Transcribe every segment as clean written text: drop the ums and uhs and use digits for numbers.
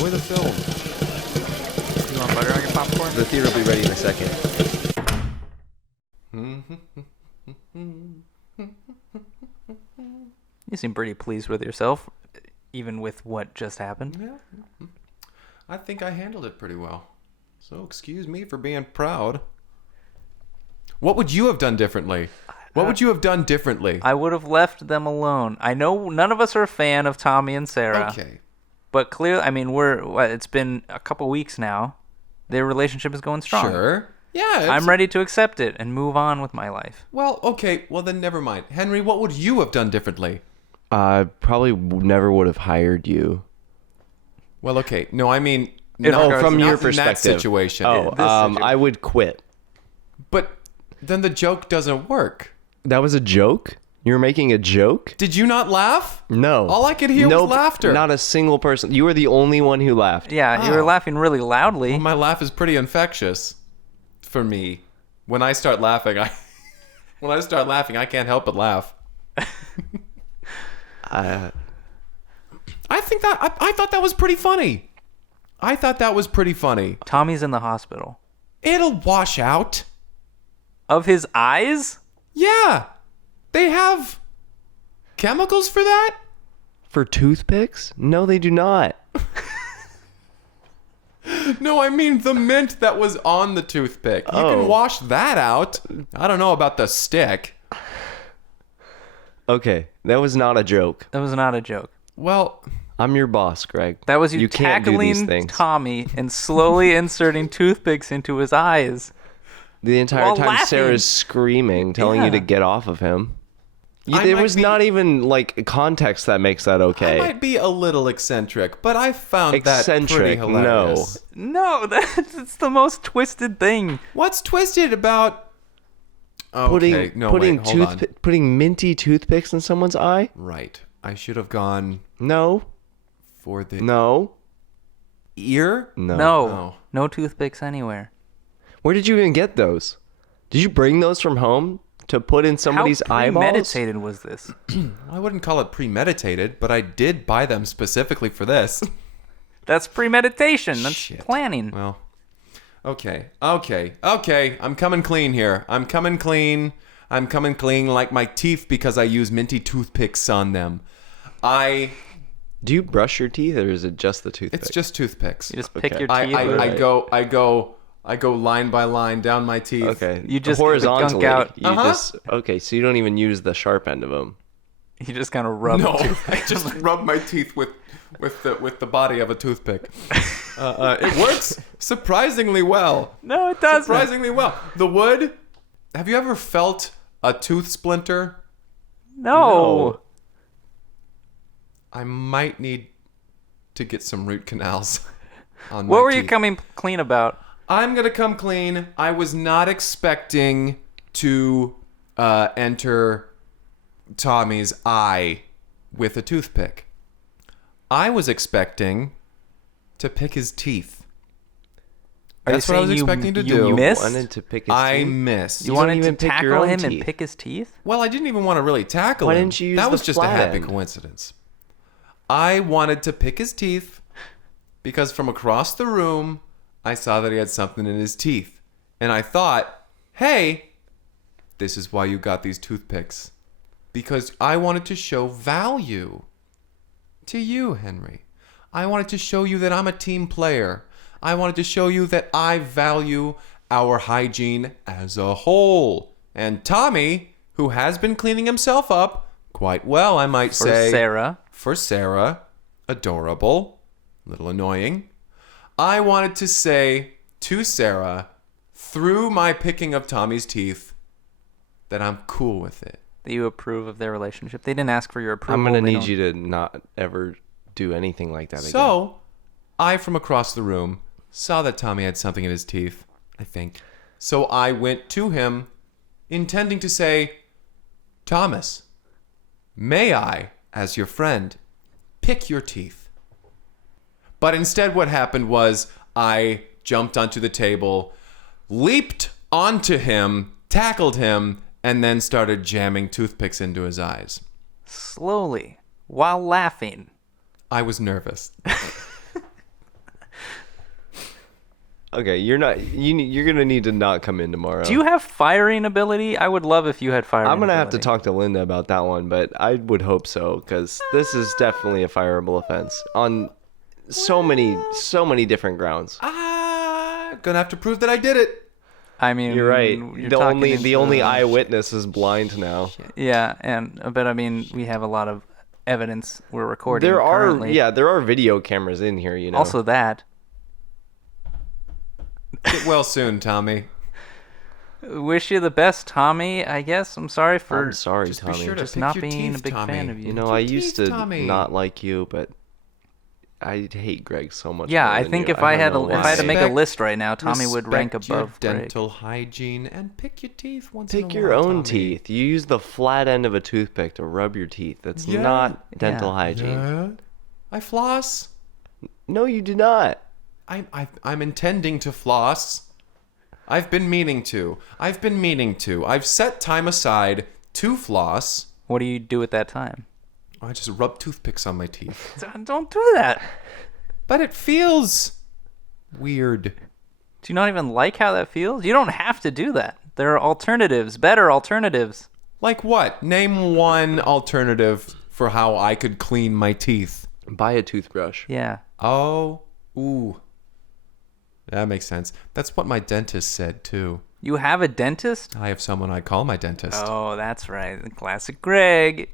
Enjoy the film. You want butter on your popcorn? The theater will be ready in a second. You seem pretty pleased with yourself, even with what just happened. Yeah. I think I handled it pretty well. So excuse me for being proud. What would you have done differently? What would you have done differently? I would have left them alone. I know none of us are a fan of Tommy and Sarah. Okay. But clearly, I mean, it's been a couple weeks now. Their relationship is going strong. Sure. Yeah. I'm ready to accept it and move on with my life. Well, okay. Well, then never mind. Henry, what would you have done differently? I probably never would have hired you. Well, okay. No, I mean... from your not perspective. in that situation. I would quit. But then the joke doesn't work. That was a joke? You were making a joke? Did you not laugh? No. All I could hear was laughter. Not a single person. You were the only one who laughed. Yeah, you were laughing really loudly. Well, my laugh is pretty infectious for me. When I start laughing, I can't help but laugh. I thought that was pretty funny. Tommy's in the hospital. It'll wash out. Of his eyes? Yeah. They have chemicals for that? For toothpicks? No, they do not. No, I mean the mint that was on the toothpick. You can wash that out. I don't know about the stick. Okay, that was not a joke. That was not a joke. Well, I'm your boss, Greg. That was you can't do these tackling things. Tommy and slowly inserting toothpicks into his eyes. The entire while time laughing. Sarah's screaming, telling you to get off of him. There was not even like context that makes that okay. I might be a little eccentric, but I found that pretty Eccentric, hilarious. No, it's the most twisted thing. What's twisted about Putting hold on. putting minty toothpicks in someone's eye? Right. I should have gone No. for the No. ear. No toothpicks anywhere. Where did you even get those? Did you bring those from home to put in somebody's How eyeballs? premeditated was this? I wouldn't call it premeditated, but I did buy them specifically for this. That's premeditation. That's Shit. planning. Well, okay. I'm coming clean here. I'm coming clean like my teeth because I use minty toothpicks on them. Do you brush your teeth or is it just the toothpick? It's just toothpicks. You just pick Okay. your teeth. I go line by line down my teeth. Okay. You just horizontally. gunk out. You just okay. So you don't even use the sharp end of them. You just kind of rub No, it. I just rub my teeth with the body of a toothpick. It works surprisingly well. No, it doesn't. Surprisingly well. The wood. Have you ever felt a tooth splinter? No. I might need to get some root canals on my What were you teeth. coming clean about? I'm gonna come clean. I was not expecting to enter Tommy's eye with a toothpick. I was expecting to pick his teeth. Are you That's what I was saying expecting to you do. missed? Wanted to pick his I teeth? missed. You You wanted don't to even pick your tackle own him and teeth. pick his teeth? Well, I didn't even want to really tackle Why him. didn't you use that was the just a flat happy end? coincidence. I wanted to pick his teeth because from across the room, I saw that he had something in his teeth. And I thought, hey, this is why you got these toothpicks. Because I wanted to show value to you, Henry. I wanted to show you that I'm a team player. I wanted to show you that I value our hygiene as a whole. And Tommy, who has been cleaning himself up quite well, I might say. For Sarah, adorable, a little annoying. I wanted to say to Sarah, through my picking of Tommy's teeth, that I'm cool with it. That you approve of their relationship. They didn't ask for your approval. I'm gonna They need don't- you to not ever do anything like that again. So, I, from across the room, saw that Tommy had something in his teeth, I think. So I went to him, intending to say, Thomas, may I, as your friend, pick your teeth? But instead what happened was I jumped onto the table, leaped onto him, tackled him, and then started jamming toothpicks into his eyes. Slowly, while laughing. I was nervous. Okay, you're not. You're gonna need to not come in tomorrow. Do you have firing ability? I would love if you had firing. I'm gonna have to ability. talk to Linda about that one, but I would hope so because this is definitely a fireable offense on so many different grounds. Gonna have to prove that I did it. I mean, You're right. you're The talking only into- eyewitness is blind now. Yeah, but I mean, we have a lot of evidence we're recording. There currently. are video cameras in here. You know. Also that. Get well soon, Tommy. Wish you the best, Tommy. I guess I'm sorry for I'm sorry, Just be Tommy. sure to just pick not your being teeth, a big Tommy. fan of you. You know, Your I used teeth, to Tommy. not like you, but I hate Greg so much. Yeah, more I than think you. if I had don't know if I had to why. make a Respect- list right now, Tommy would rank Respect your above Greg. dental hygiene and pick your teeth once in Pick a your while, own Tommy. teeth. You use the flat end of a toothpick to rub your teeth. That's Yeah. not dental Yeah. hygiene. Yeah. I floss. No, you do not. I'm intending to floss. I've been meaning to. I've set time aside to floss. What do you do at that time? I just rub toothpicks on my teeth. Don't do that. But it feels weird. Do you not even like how that feels? You don't have to do that. There are alternatives, better alternatives. Like what? Name one alternative for how I could clean my teeth. Buy a toothbrush. Yeah. Oh, ooh. That makes sense. That's what my dentist said too. You have a dentist? I have someone I call my dentist. Oh, that's right. The classic Greg.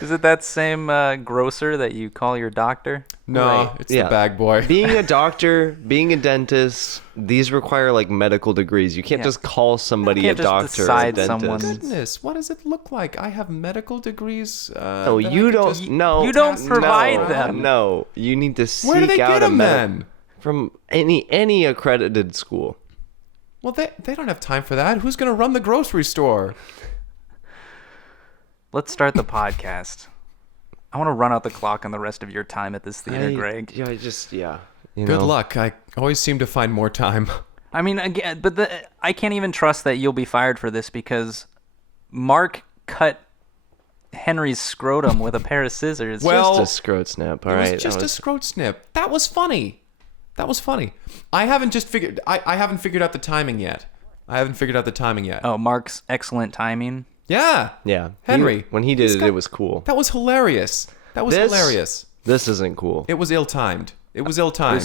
Is it that same grocer that you call your doctor? No, Right. it's Yeah. the bag boy. Being a doctor, being a dentist, these require like medical degrees. You can't Yeah. just call somebody can't a just doctor or a decide dentist. someone's- Goodness, what does it look like? I have medical degrees. No, that I you could don't. just No, you don't pass provide around? them. No, you need to seek Where do they out get a them then? from any accredited school. Well, they don't have time for that. Who's going to run the grocery store? Let's start the podcast. I want to run out the clock on the rest of your time at this theater, Greg. Yeah, You Good know? luck. I always seem to find more time. I mean, again, but I can't even trust that you'll be fired for this because Mark cut Henry's scrotum with a pair of scissors. Well, Just a scrot snap. All it right. was just that a scrot snip. That was funny. I haven't figured out the timing yet. Oh, Mark's excellent timing. Yeah. Yeah. Henry. When he did it, it was cool. That was hilarious. This isn't cool. It was ill-timed. It was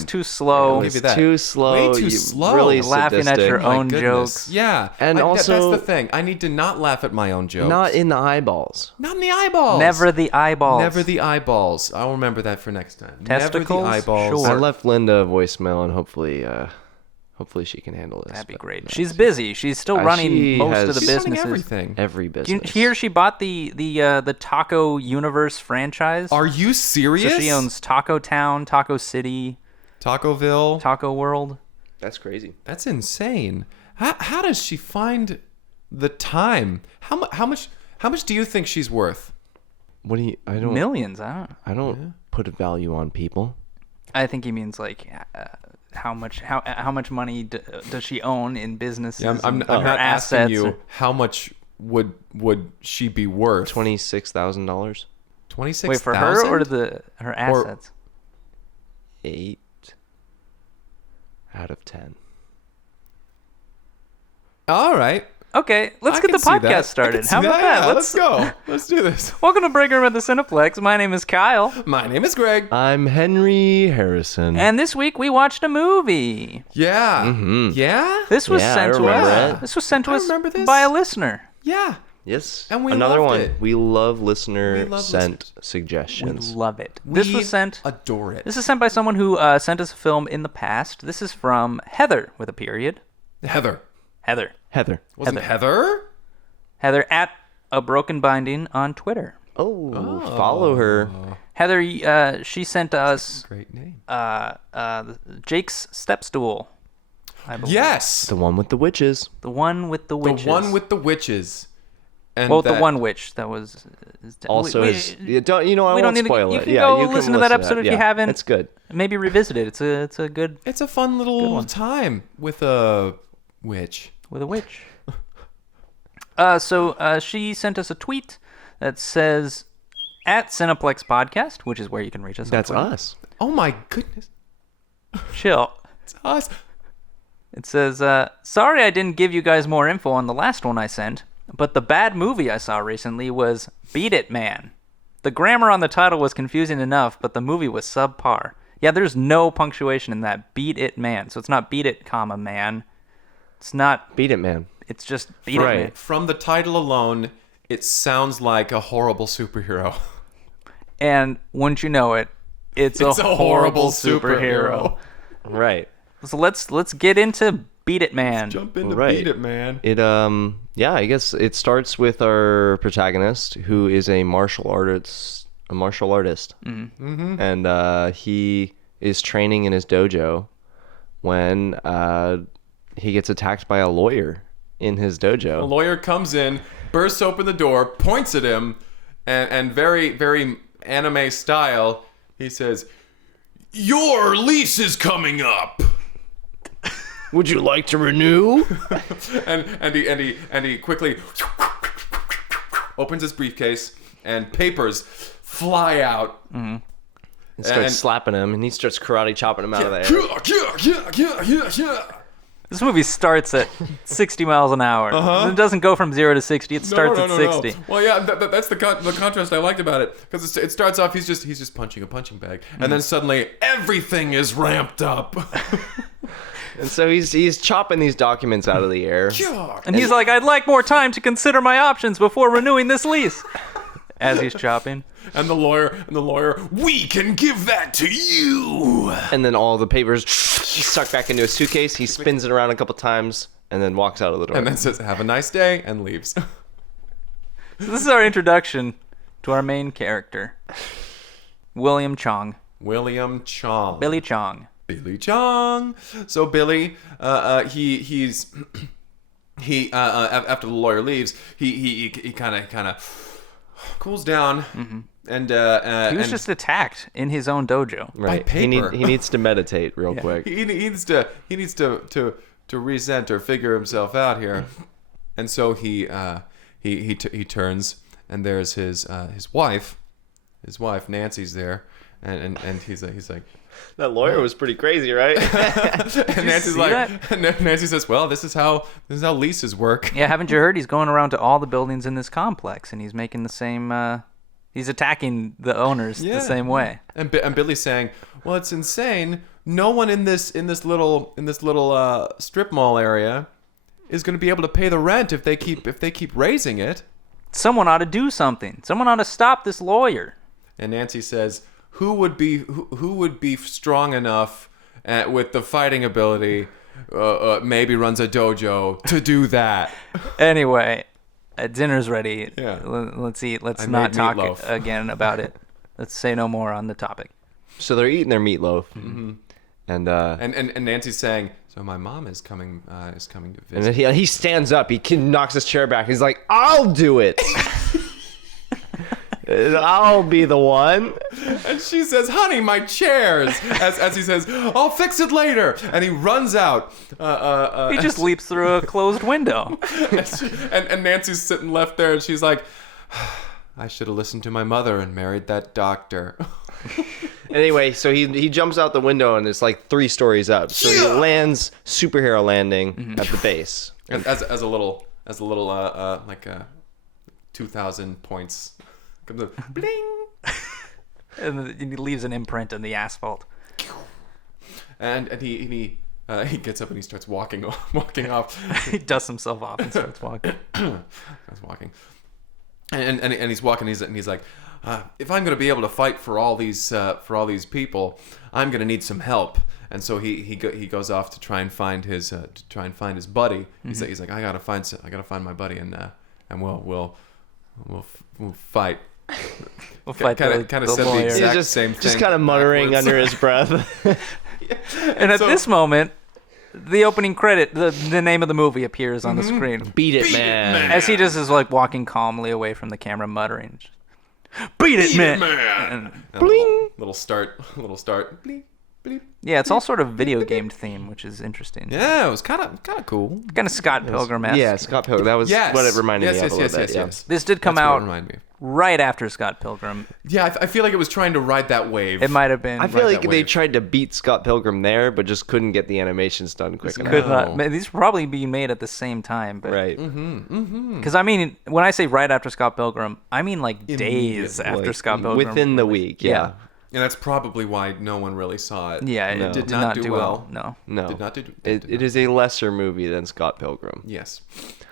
too slow. I'll give you that. Too slow. Way too you- slow. Really Laughing at sadistic. your Oh my own goodness. jokes. Yeah. And also- that's the thing. I need to not laugh at my own jokes. Not in the eyeballs. Not in the eyeballs. Never the eyeballs. Never the eyeballs. I'll remember that for next time. Testicles? Never the eyeballs. Sure. I left Linda a voicemail, and hopefully she can handle this. That'd be but great. no. She's busy. She's still running she most has- of the She's running businesses. everything. Every Do business. you hear she bought the Taco Universe franchise? Are you serious? So she owns Taco Town, Taco City, Tacoville. Taco World. That's crazy. That's insane. How does she find the time? How much do you think she's worth? What do you? I don't. Millions. I don't put a value on people. I think he means like how much money does she own in businesses? Yeah, I'm and her not asking assets you or- how much would she be worth. $26,000. 26,000. Wait, for her or her assets? 8 out of 10. All right. Okay, let's I get the can see that. podcast I started. can see How about that? Yeah, let's go. Let's do this. Welcome to Break Room at the Cineplex. My name is Kyle, My name is Greg. I'm Henry Harrison. and this week we watched a movie. Yeah. Mhm. Yeah. This was Yeah, I sent to remember us. it. This was sent to I us remember this. by a listener. Yeah. Yes. And we Another loved one. it. We love listener We love sent We suggestions. love it. This was sent. Adore it. This is sent by someone who sent us a film in the past. This is from Heather with a period. Heather. Heather. Heather. Wasn't Heather? Heather at A Broken Binding on Twitter. Oh, follow her. Heather, she sent us Great name. Jake's Stepstool. I believe. Yes. The one with the witches. The one with the witches. The one with the witches. And Well, that, the one witch that was. Also, we- is you don't I we don't won't need to- spoil you it. can Yeah, go you can listen to that episode if you Yeah, haven't. It's good. Maybe revisit it. It's a good It's a fun little time with a witch. with a witch. So she sent us a tweet that says at Cineplex Podcast, which is where you can reach us. on That's Twitter. us. Oh my goodness. Chill. It's us. It says, sorry I didn't give you guys more info on the last one I sent, but the bad movie I saw recently was Beat It Man. The grammar on the title was confusing enough, but the movie was subpar. Yeah, there's no punctuation in that. Beat It Man. So it's not Beat It, comma, man. It's not... Beat It Man. It's just Beat It Man. From the title alone, it sounds like a horrible superhero. And wouldn't you know it, it's a horrible superhero. Right. So let's get into Beat It Man. Jump into Right. Beat It Man. It I guess it starts with our protagonist, who is a martial artist. Mm-hmm. And he is training in his dojo when he gets attacked by a lawyer in his dojo. A lawyer comes in, bursts open the door, points at him, and very, very anime style, he says, "Your lease is coming up." Would you like to renew? and he quickly opens his briefcase and papers fly out. And starts slapping him, and he starts karate chopping him out of there. This movie starts at 60 miles an hour. It doesn't go from 0 to 60. It starts at 60. No. Well, yeah, that's the contrast I liked about it, because it starts off he's just punching a punching bag, and then suddenly everything is ramped up. And so he's chopping these documents out of the air. And he's like, I'd like more time to consider my options before renewing this lease. As he's chopping. And the lawyer, we can give that to you. And then all the papers sucked back into a suitcase. He spins it around a couple times and then walks out of the door. And then says, "Have a nice day," and leaves. So this is our introduction to our main character, William Chong. William Chong. Billy Chong. Billy Chong. So Billy, he's after the lawyer leaves, he kind of cools down, and He was just attacked in his own dojo. Right. By paper. He needs to meditate real quick. he needs to resent or figure himself out here, and so he turns, and there's his wife Nancy's there, and he's like. That lawyer was pretty crazy, right? And Nancy's like, Nancy says, "Well, this is how leases work." Yeah, haven't you heard? He's going around to all the buildings in this complex, and he's making the same. He's attacking the owners the same way. And Billy's saying, "Well, it's insane. No one in this little strip mall area is going to be able to pay the rent if they keep raising it. Someone ought to do something. Someone ought to stop this lawyer." And Nancy says, Who would be strong enough with the fighting ability, maybe runs a dojo, to do that? Anyway, dinner's ready. Yeah. Let's eat. Let's I not made talk meatloaf. again about it. Let's say no more on the topic. So they're eating their meatloaf. And Nancy's saying, "So my mom is coming to and visit." then he stands up. He knocks his chair back. He's like, "I'll do it. I'll be the one." And she says, "Honey, my chairs." As he says, "I'll fix it later." And he runs out. He just leaps through a closed window. and Nancy's sitting left there, and she's like, "I should have listened to my mother and married that doctor." Anyway, so he jumps out the window and it's like 3 stories up. So he lands superhero landing at the base. And as a little like 2,000 points comes up, bling. And he leaves an imprint in the asphalt. And he gets up and he starts walking off. He dusts himself off and starts walking. Starts walking. And he's walking. He's like, if I'm going to be able to fight for all these people, I'm going to need some help. And so he goes off to try and find his buddy. He's like, I gotta find my buddy, and we'll fight. We'll fight Kind the of said the lawyer. exact just same thing. just kind of muttering backwards. under his breath. And at this moment, the opening credit, the name of the movie appears on the screen. Beat it, man. As he just is like walking calmly away from the camera, muttering, "Beat it, man!" And, Bling. Little start. Bleep, bleep. yeah, it's all sort of video game theme, which is interesting. Yeah, it was kind of cool. Kind of Scott Pilgrim-esque. Yeah, Scott Pilgrim. That was what it reminded me of a little bit. Yes. This did come That's what it out reminded me of. right after Scott Pilgrim. Yeah, I feel like it was trying to ride that wave. It might have been. I feel Ride like that they wave. tried to beat Scott Pilgrim there, but just couldn't get the animations done quick enough. Could No. not. These were probably being made at the same time, but Right. because I mean, when I say right after Scott Pilgrim, I mean like days after Like, Scott Pilgrim. within the week. Yeah. And that's probably why no one really saw it. Yeah, it No. did not do well. No. No. Did not do. It is a lesser movie than Scott Pilgrim. Yes.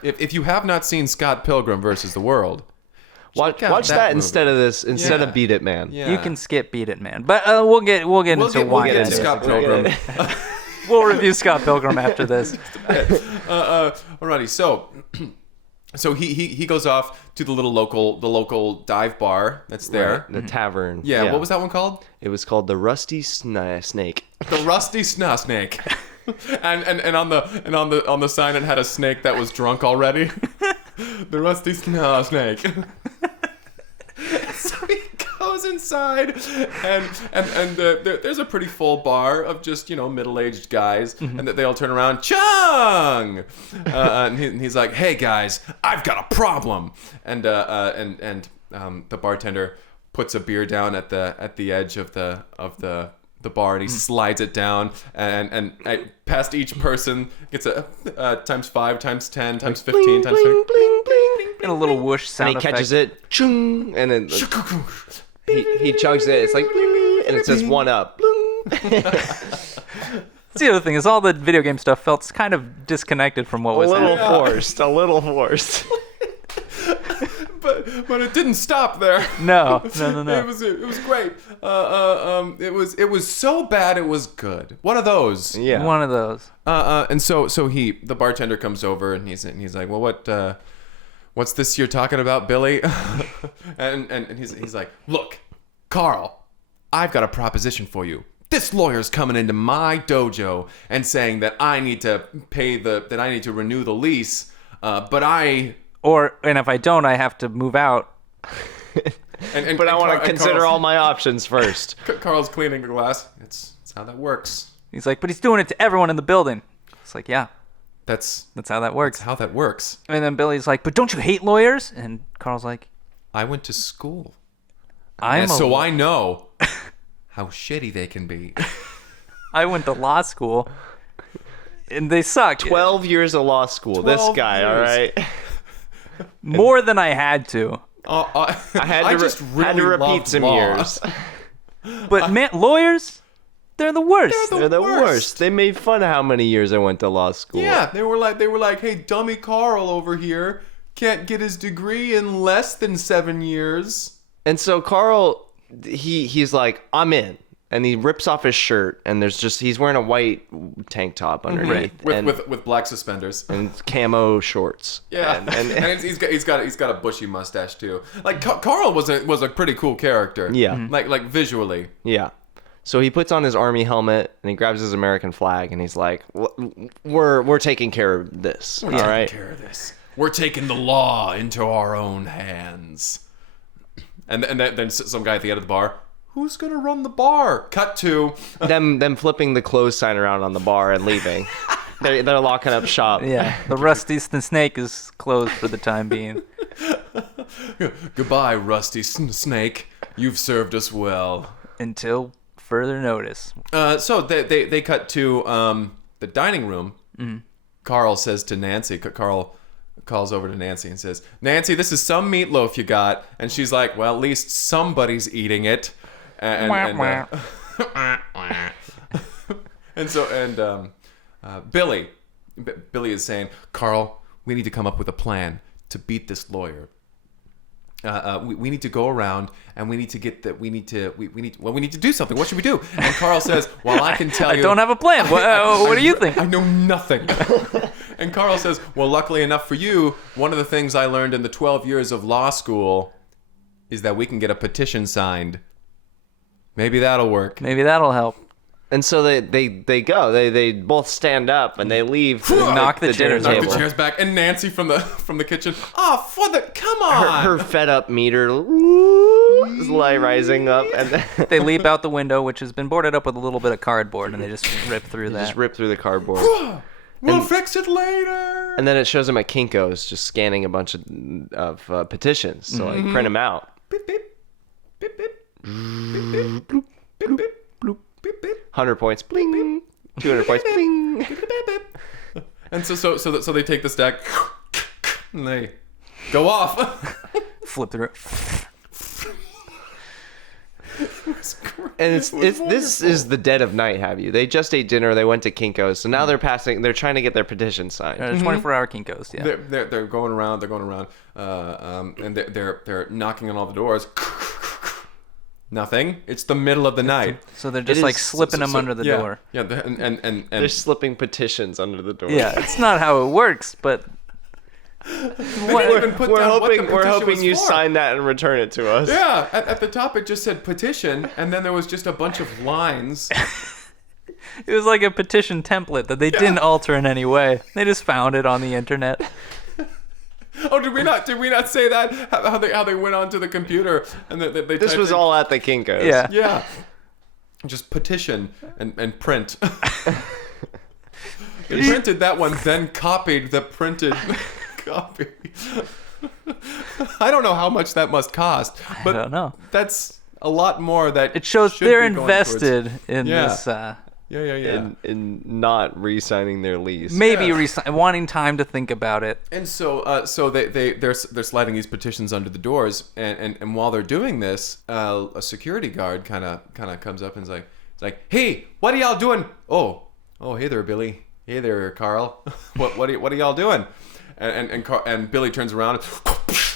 If you have not seen Scott Pilgrim versus the World, Watch check out that movie. instead Yeah. of Beat It Man. Yeah. You can skip Beat It Man, but we'll get into why. We'll get that into is. Scott Pilgrim. We'll review Scott Pilgrim after this. Alrighty, so he goes off to the local dive bar that's there. The tavern. Yeah, what was that one called? It was called the Rusty Snake. The Rusty Snake. and on the sign it had a snake that was drunk already. The Rusty Snake. So he goes inside, and there's a pretty full bar of just middle-aged guys, and they all turn around. Chong, and he's like, "Hey guys, I've got a problem," and the bartender puts a beer down at the edge of the bar, and he slides it down, and past each person gets a times 5, times 10, times 15, times 30. Bling, bling, bling. And a little whoosh sound And he effect. catches it, chung, and then he chugs it. It's like, bling, and it says 1 up. Bling. That's the other thing is all the video game stuff felt kind of disconnected from what A was little happening. forced. A little forced. But it didn't stop there. No. It was great. It was so bad it was good. One of those. Yeah. One of those. And so the bartender comes over and he's like, well, what's this you're talking about, Billy? and he's like, look, Carl, I've got a proposition for you. This lawyer's coming into my dojo and saying that I need to renew the lease, but And if I don't, I have to move out. But I want to consider all my options first. Carl's cleaning a glass. It's how that works. He's like, but he's doing it to everyone in the building. It's like, yeah, That's that's how that works. how that works. And then Billy's like, but don't you hate lawyers? And Carl's like, I went to school, I know how shitty they can be. I went to law school, and they suck 12 years of law school. This 12 guy, years. all right? more than I had to. I had to repeat some years. But man, lawyers, they're the worst. They're the worst. worst. They made fun of how many years I went to law school. Yeah, they were like, hey, dummy Carl over here can't get his degree in less than 7 years. And so Carl, he's like, I'm in. And he rips off his shirt, and he's wearing a white tank top underneath. With black suspenders. and camo shorts. Yeah, and he's got a bushy mustache too. Like Carl was a pretty cool character. Yeah. Mhm. like visually. Yeah. So he puts on his army helmet, and he grabs his American flag, and he's like, we're taking care of this. All right. Take care of this. We're taking the law into our own hands. And then some guy at the end of the bar. Who's gonna run the bar? Cut to them flipping the close sign around on the bar and leaving. They're locking up shop. Yeah, the Rusty Snake is closed for the time being. Goodbye, Rusty Snake. You've served us well. Until further notice. So they cut to the dining room. Mm-hmm. Carl says to Nancy. Carl calls over to Nancy and says, "Nancy, this is some meatloaf you got." And she's like, "Well, at least somebody's eating it." And Billy is saying, "Carl, we need to come up with a plan to beat this lawyer. We need to go around and we need to do something. What should we do?" And Carl says, "Well, I can tell you. I don't have a plan. What do you think? I know nothing." And Carl says, "Well, luckily enough for you, one of the things I learned in the 12 years of law school is that we can get a petition signed. Maybe that'll work." Maybe that'll help. And so they go. They both stand up and they leave. Knock the dinner chairs Knock table. the chairs back, and Nancy from the kitchen. Oh, come on! Her fed up meter is like rising up, and They leap out the window, which has been boarded up with a little bit of cardboard, and they just rip through that. just rip through the cardboard. We'll fix it later. And then it shows him at Kinko's just scanning a bunch of petitions to like print them out. Beep, beep. Beep, beep. Beep, beep. Beep, beep. Bloop. Beep, beep. 100 points, bling. 200 points, bling. Beep, beep, beep. And so they take the stack and they go off. Flip through. And this is the dead of night. Have you? They just ate dinner. They went to Kinko's, so now they're trying to get their petition signed. 24-hour Kinko's. Yeah. They're going around. And they're knocking on all the doors. Nothing. It's the middle of the night. So they're just like slipping them under the door. Yeah, and They're slipping petitions under the door. Yeah, it's not how it works, but we're hoping you sign that and return it to us. Yeah, at the top it just said petition, and then there was just a bunch of lines. It was like a petition template that they didn't alter in any way. They just found it on the internet. Oh, did we not say that? How they went onto the computer and they This was all at the Kinko's. Yeah. Yeah. Just petition and print. They printed that one, then copied the printed copy. I don't know how much that must cost, but I don't know. That's a lot more that It shows should they're be going invested towards. in this. Yeah. In not re-signing their lease. Maybe wanting time to think about it. And so they're sliding these petitions under the doors, and while they're doing this, a security guard kind of comes up and is like, hey, what are y'all doing? Oh, hey there, Billy. Hey there, Carl. What are y'all doing? And Billy turns around.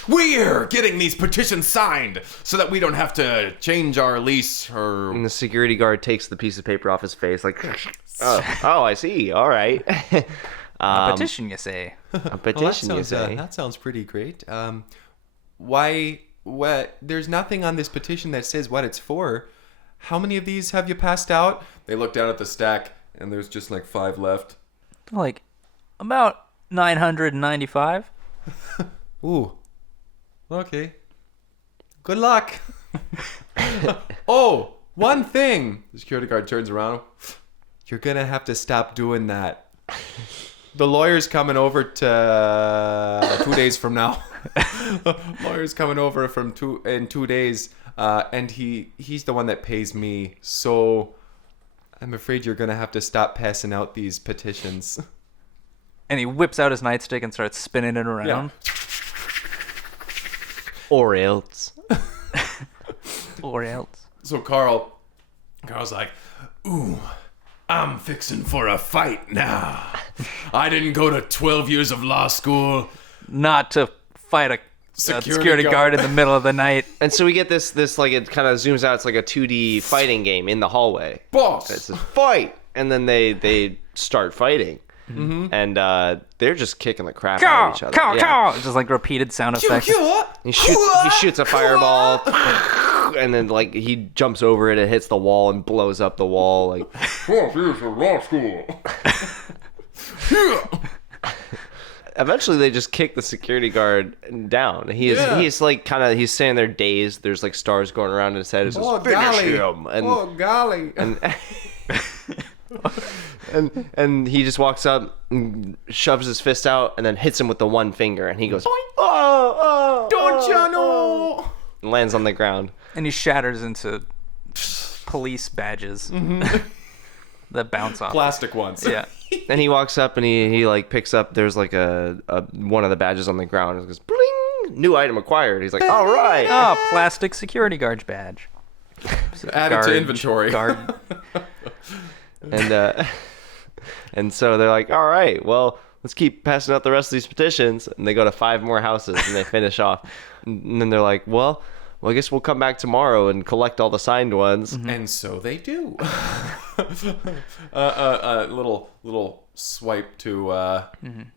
We're getting these petitions signed so that we don't have to change our lease. And the security guard takes the piece of paper off his face, like, oh, I see. All right. A petition, you say? A petition, you say? That sounds pretty great. Why? What? There's nothing on this petition that says what it's for. How many of these have you passed out? They look down at the stack, and there's just like 5 left. Like, about 995. Ooh. Okay. Good luck. Oh, one thing. The security guard turns around. You're going to have to stop doing that. The lawyer's coming over to 2 days from now. Lawyer's coming over in 2 days. And he's the one that pays me. So I'm afraid you're going to have to stop passing out these petitions. And he whips out his nightstick and starts spinning it around. Yeah. Or else. Or else. So Carl's like, ooh, I'm fixing for a fight now. I didn't go to 12 years of law school. Not to fight a security guard in the middle of the night. And so we get this like, it kind of zooms out. It's like a 2D fighting game in the hallway. Boss. It says, fight! And then they start fighting. Mm-hmm. And they're just kicking the crap out of each other. Just like repeated sound effects. He shoots a fireball, and then like he jumps over it, it hits the wall and blows up the wall. Like, law school. eventually they just kick the security guard down. He's like he's standing there dazed. There's like stars going around his head. It's just finish him. And, golly. And he just walks up and shoves his fist out and then hits him with the one finger, and he goes, oh, don't you know? And lands on the ground. And he shatters into police badges that bounce off. Plastic ones. Yeah. And he walks up and he like picks up, there's like a one of the badges on the ground, and it goes, bling, new item acquired. He's like, all right. Oh, plastic security guard badge. Added to inventory. Guard. And so they're like, all right, well, let's keep passing out the rest of these petitions. And they go to 5 more houses and they finish off. And then they're like, well, I guess we'll come back tomorrow and collect all the signed ones. Mm-hmm. And so they do. Little swipe to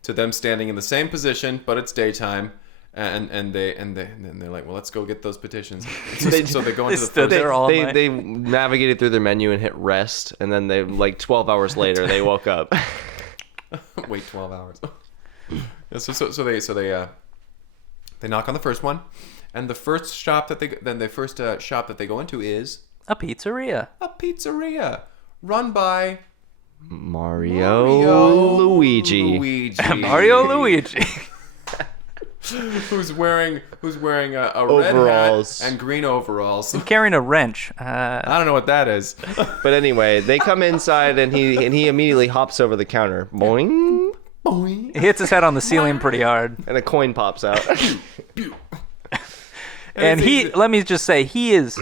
them standing in the same position, but it's daytime. And they're like, well, let's go get those petitions. So they go into the first. They navigated through their menu and hit rest, and then they 12 hours later they woke up. Wait 12 hours. So they knock on the first one, and the first shop that they go into is a pizzeria. A pizzeria run by Mario Luigi. Mario Luigi. who's wearing a Overalls. red hat and green overalls. Carrying a wrench. I don't know what that is. But anyway, they come inside and he immediately hops over the counter. Boing. He hits his head on the ceiling pretty hard. And a coin pops out. And let me just say, he is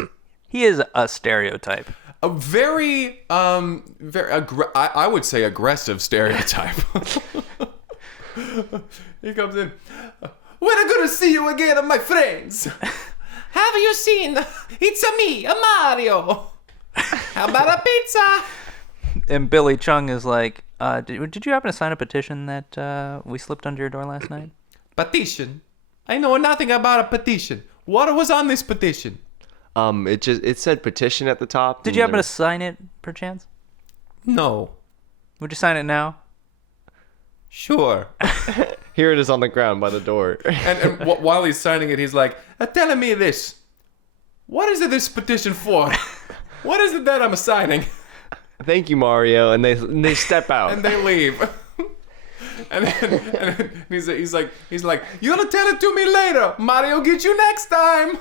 a stereotype. A very I would say aggressive stereotype. He comes in. When I'm gonna see you again, my friends. Have you seen? It's a me, a Mario. How about a pizza? And Billy Chong is like, did you happen to sign a petition that we slipped under your door last night? Petition? I know nothing about a petition. What was on this petition? It said petition at the top. Did you happen to sign it, perchance? No. Would you sign it now? Sure. Here it is on the ground by the door. And while he's signing it, he's like, telling me this. What is this petition for? What is it that I'm signing? Thank you, Mario. And they step out. And they leave. And then he's like, you're gonna tell it to me later. Mario, get you next time.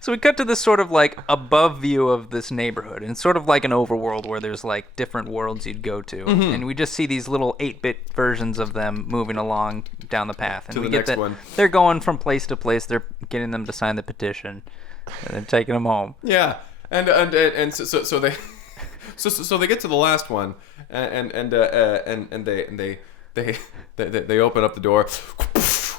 So we cut to this sort of like above view of this neighborhood, and it's sort of like an overworld where there's like different worlds you'd go to, and we just see these little 8-bit versions of them moving along down the path, and To we the get next that one. they're going from place to place. They're getting them to sign the petition, and they're taking them home. Yeah, and so they so they get to the last one, and they open up the door.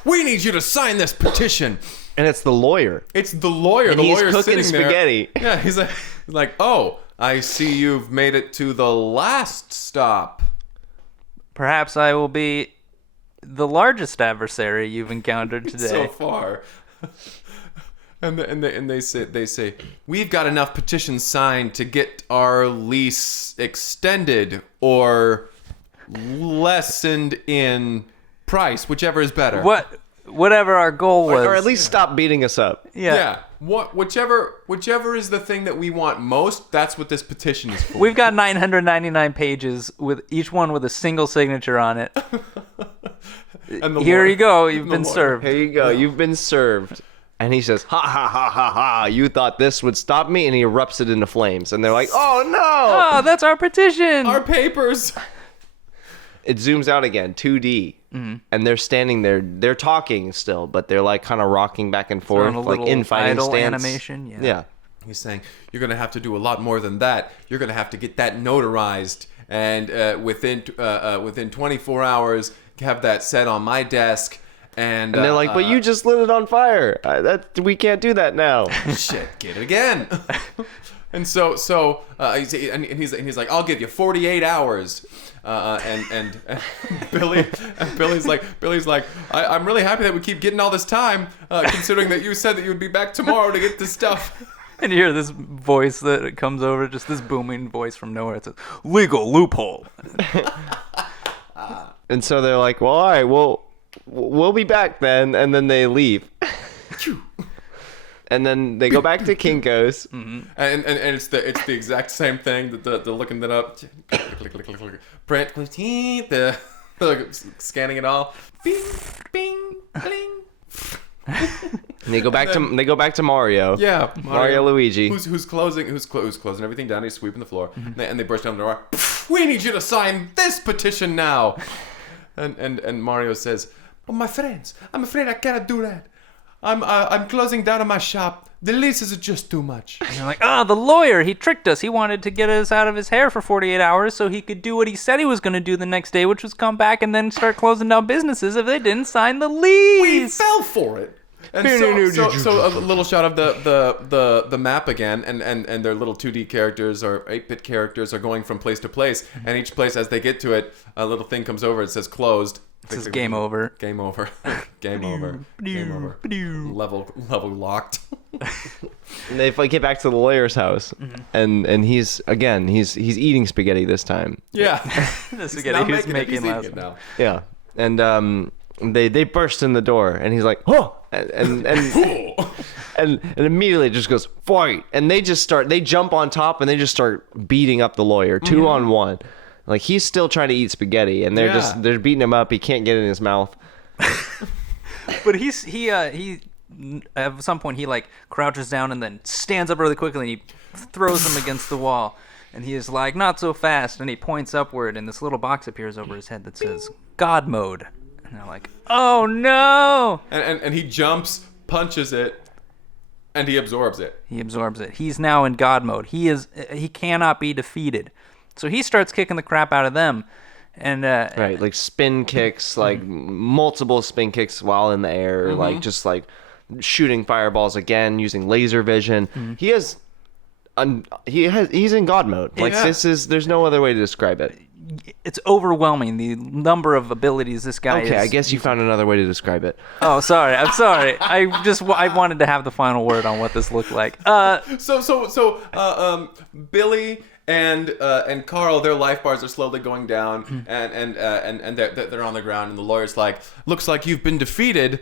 We need you to sign this petition. And it's the lawyer. It's the lawyer. And the he's lawyer's cooking sitting spaghetti. There. Yeah, he's like, oh, I see you've made it to the last stop. Perhaps I will be the largest adversary you've encountered today. So far. And they say we've got enough petitions signed to get our lease extended or lessened in price, whichever is better. Whatever our goal was, Or at least stop beating us up. yeah. Whichever is the thing that we want most, that's what this petition is for. We've got 999 pages with each one with a single signature on it. And the Here lawyer- you go. You've the been lawyer- served. Here you go. You've been served. And he says, ha, ha, ha, ha, ha. You thought this would stop me? And he erupts it into flames. And they're like, oh, no. Oh, that's our petition. Our papers. It zooms out again, 2D. And they're standing there. They're talking still, but they're like kind of rocking back and forth, on a like little in fighting idle stance. animation, yeah. Yeah. He's saying, you're going to have to do a lot more than that. You're going to have to get that notarized. And within 24 hours, have that set on my desk. And And they're like, but you just lit it on fire. We can't do that now. shit, get it again. And so he's like, I'll give you 48 hours. And Billy's like, I'm really happy that we keep getting all this time, considering that you said that you would be back tomorrow to get this stuff. And you hear this voice that comes over, just this booming voice from nowhere. It says, legal loophole. And so they're like, well, all right, we'll be back then. And then they leave. And then they go back to Kinko's. And it's the exact same thing. The looking that up, print, the scanning it all. Bing, bing, bling. And they go back to Mario. Yeah, Mario Luigi. Who's closing everything down. He's sweeping the floor, and they burst down the door. We need you to sign this petition now. And Mario says, "Oh, my friends, I'm afraid I cannot do that. I'm closing down on my shop. The leases are just too much." And you're like, the lawyer, he tricked us. He wanted to get us out of his hair for 48 hours so he could do what he said he was going to do the next day, which was come back and then start closing down businesses if they didn't sign the lease. We fell for it. And so a little shot of the map again, and their little 2D characters or 8-bit characters are going from place to place, and each place as they get to it, a little thing comes over. It says closed. It says game over. Game over. Game over. Game over. Level locked. And they get back to the lawyer's house, and he's eating spaghetti this time. Yeah. The spaghetti he was making he's last eating it night. now. Yeah, and they burst in the door, and he's like, oh, and immediately it just goes fight, and they jump on top and they just start beating up the lawyer 2-on-1. Like he's still trying to eat spaghetti, and they're beating him up. He can't get it in his mouth. But he at some point he like crouches down and then stands up really quickly and he throws him against the wall. And he is like, not so fast. And he points upward, and this little box appears over his head that says, God mode. And they're like, oh no! And he jumps, punches it, and he absorbs it. He absorbs it. He's now in God mode. He cannot be defeated. So he starts kicking the crap out of them. And right, like spin kicks, like multiple spin kicks while in the air, like just like shooting fireballs again, using laser vision. He's in God mode. Like there's no other way to describe it. It's overwhelming, the number of abilities this guy is. Okay, I guess you found another way to describe it. Oh, sorry. I'm sorry. I wanted to have the final word on what this looked like. So Billy and Carl, their life bars are slowly going down, and they're on the ground, and the lawyer's like, looks like you've been defeated.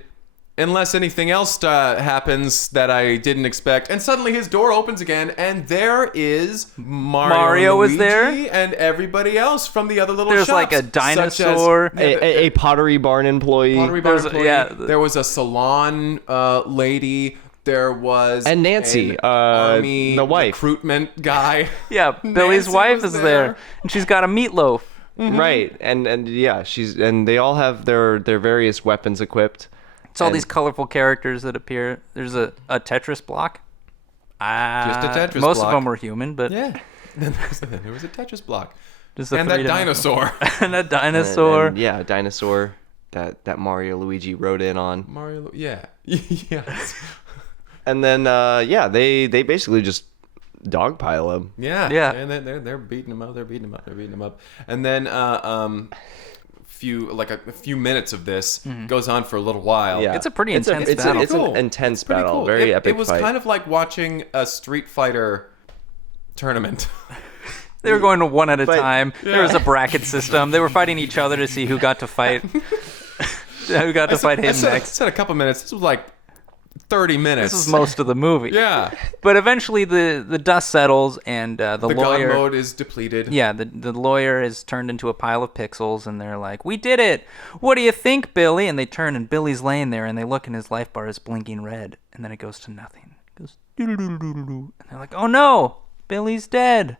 Unless anything else happens that I didn't expect. And suddenly his door opens again, and there is Mario was Luigi, there? and everybody else from the other little There's shops. like a dinosaur. A Pottery Barn employee. There was a salon lady. There was and Nancy, an army the wife. recruitment guy. Yeah, Billy's Nancy wife was is there. And she's got a meatloaf. Right, and they all have their various weapons equipped. It's all these colorful characters that appear. There's a Tetris block. Just a Tetris most block. of them were human, but Yeah. Then there was a Tetris block. just the And that three-dimensional- dinosaur. and a dinosaur. And, a dinosaur that Mario Luigi rode in on. Yeah. Yes. And then they basically just dogpile him. Yeah. Yeah. And then they're beating him up. They're beating him up. And then a few minutes of this goes on for a little while. Yeah. It's a pretty intense battle. It's an intense Pretty battle. cool. Very epic It was fight. kind of like watching a Street Fighter tournament. They were going to one at a But- time. There was a bracket system. They were fighting each other to see who got to fight. Who got to fight him I next. said a couple minutes. This was like 30 minutes. This is most of the movie. Yeah. But eventually the dust settles and the The lawyer... God mode is depleted. Yeah, the lawyer is turned into a pile of pixels, and they're like, we did it! What do you think, Billy? And they turn, and Billy's laying there, and they look, and his life bar is blinking red. And then it goes to nothing. It goes... doo-doo-doo-doo-doo-doo. And they're like, oh no! Billy's dead!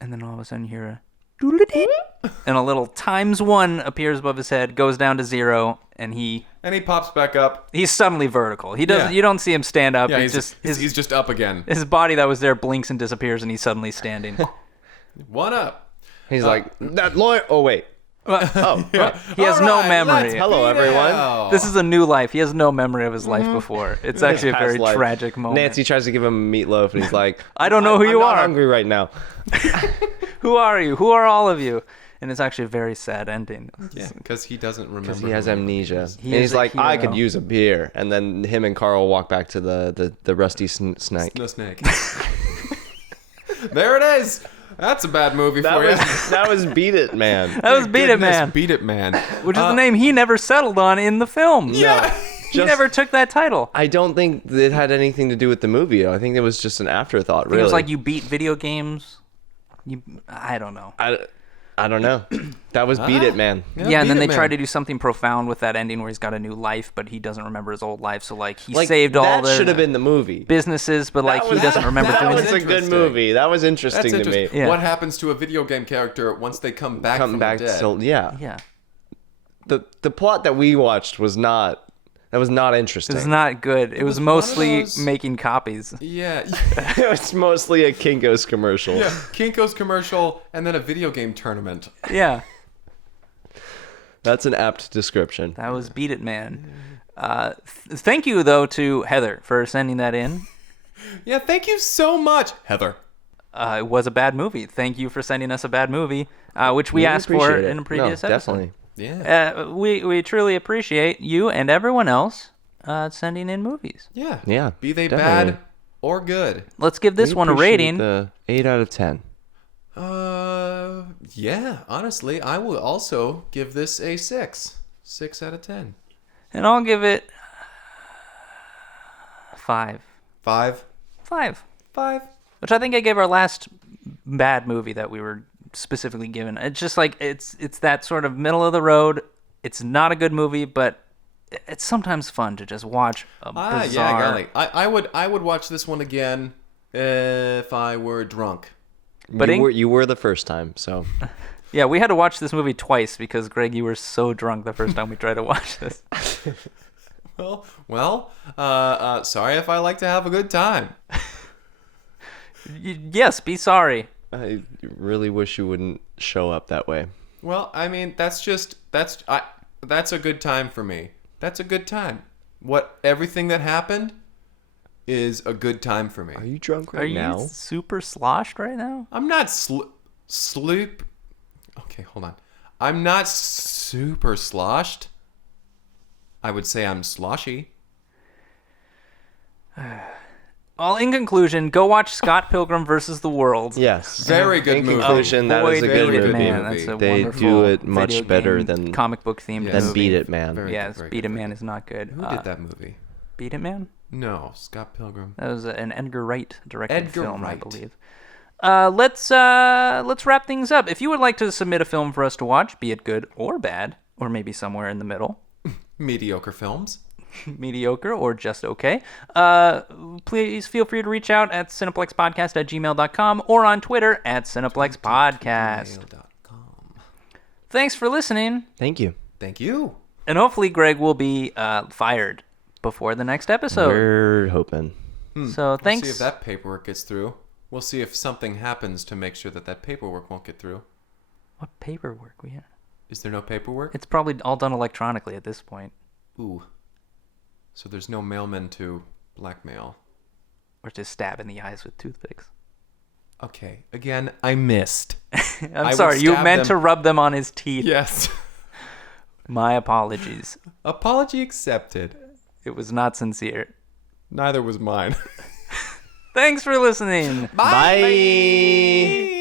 And then all of a sudden you hear a... doo-doo-doo-doo. And a little ×1 appears above his head, goes down to 0, and he pops back up. he's suddenly vertical. He doesn't. Yeah. You don't see him stand up. Yeah, he's just he's just up again. his body that was there blinks and disappears, and he's suddenly standing. One up. He's like, that lawyer. Oh, wait. He has no memory. Hello, everyone. This is a new life. He has no memory of his life before. It's actually a Past very life. tragic moment. Nancy tries to give him meatloaf, and he's like, I don't know who you I'm not are. hungry right now. Who are you? Who are all of you? And it's actually a very sad ending. Yeah, because he doesn't remember. He has who amnesia. is And he's a like, I hero. could use a beer. And then him and Carl walk back to the rusty snake. No snake. There it is. That's a bad movie for you. That was Beat It, man. That was Beat It Man, Beat It Man. which is the name he never settled on in the film. Yeah. He never took that title. I don't think it had anything to do with the movie. I think it was just an afterthought, I think really. it was like you beat video games. I don't know. I don't know. That was Beat It, man. Yeah, and then Beat they It Man. try to do something profound with that ending where he's got a new life, but he doesn't remember his old life. So like he Like, saved all that the should have been the movie. businesses, but like he doesn't remember That doing was it. a good interesting. movie. That was interesting That's to me. interesting. Yeah. What happens to a video game character once they come back Come from back the dead? to Yeah, the plot that we watched was not interesting. it was not good. It was one of mostly those- making copies. Yeah. It was mostly a Kinko's commercial. Yeah. Kinko's commercial and then a video game tournament. Yeah, That's an apt description. that was Beat It Man. Thank you though to Heather for sending that in. Yeah, thank you so much, Heather. It was a bad movie. Thank you for sending us a bad movie, which we Really asked for appreciate it. in a previous No, episode. definitely. Yeah. We truly appreciate you and everyone else sending in movies. Yeah. Yeah, Be they definitely. bad or good. Let's give this We one a appreciate rating. The 8 out of 10. Yeah, honestly, I will also give this a 6. 6 out of 10. And I'll give it 5. 5. 5. 5. Which I think I gave our last bad movie that we were specifically given. It's just like it's that sort of middle of the road. It's not a good movie, but it's sometimes fun to just watch a bizarre... Yeah, golly. I would watch this one again if I were drunk. But you were the first time, so... Yeah, we had to watch this movie twice because, Greg, you were so drunk the first time we tried to watch this. Well, sorry if I like to have a good time. Yes, be sorry. I really wish you wouldn't show up that way. Well, I mean, that's a good time for me. That's a good time. Everything that happened is a good time for me. Are you drunk right Are now? you super sloshed right now? I'm not sleep. Okay, hold on. I'm not super sloshed. I would say I'm sloshy. Well, in conclusion, go watch Scott Pilgrim versus the World. Yes. Very good in movie. conclusion, that is a good Beat It movie. Man. That's a They wonderful do it video much better game, than comic book themed Yes. movie. Beat It Man. Very Yes, good, Beat It very Man good. is not good. Who did that movie? Beat It Man? No, Scott Pilgrim. That was an Edgar Wright directed Edgar film, I Wright. believe. Let's wrap things up. If you would like to submit a film for us to watch, be it good or bad, or maybe somewhere in the middle, Mediocre films. mediocre or just okay, please feel free to reach out at cineplexpodcast@gmail.com or on Twitter at cineplexpodcast. Mail.com. Thanks for listening, Thank you. Thank you. and hopefully Greg will be fired before the next episode. We're hoping. So thanks. We'll see if that paperwork gets through. We'll see if something happens to make sure that paperwork won't get through. What paperwork we have? Is there no paperwork? It's probably all done electronically at this point. Ooh. So there's no mailman to blackmail. Or to stab in the eyes with toothpicks. Okay. Again, I missed. I'm sorry, you meant to rub them on his teeth. Yes. My apologies. Apology accepted. It was not sincere. Neither was mine. Thanks for listening. Bye.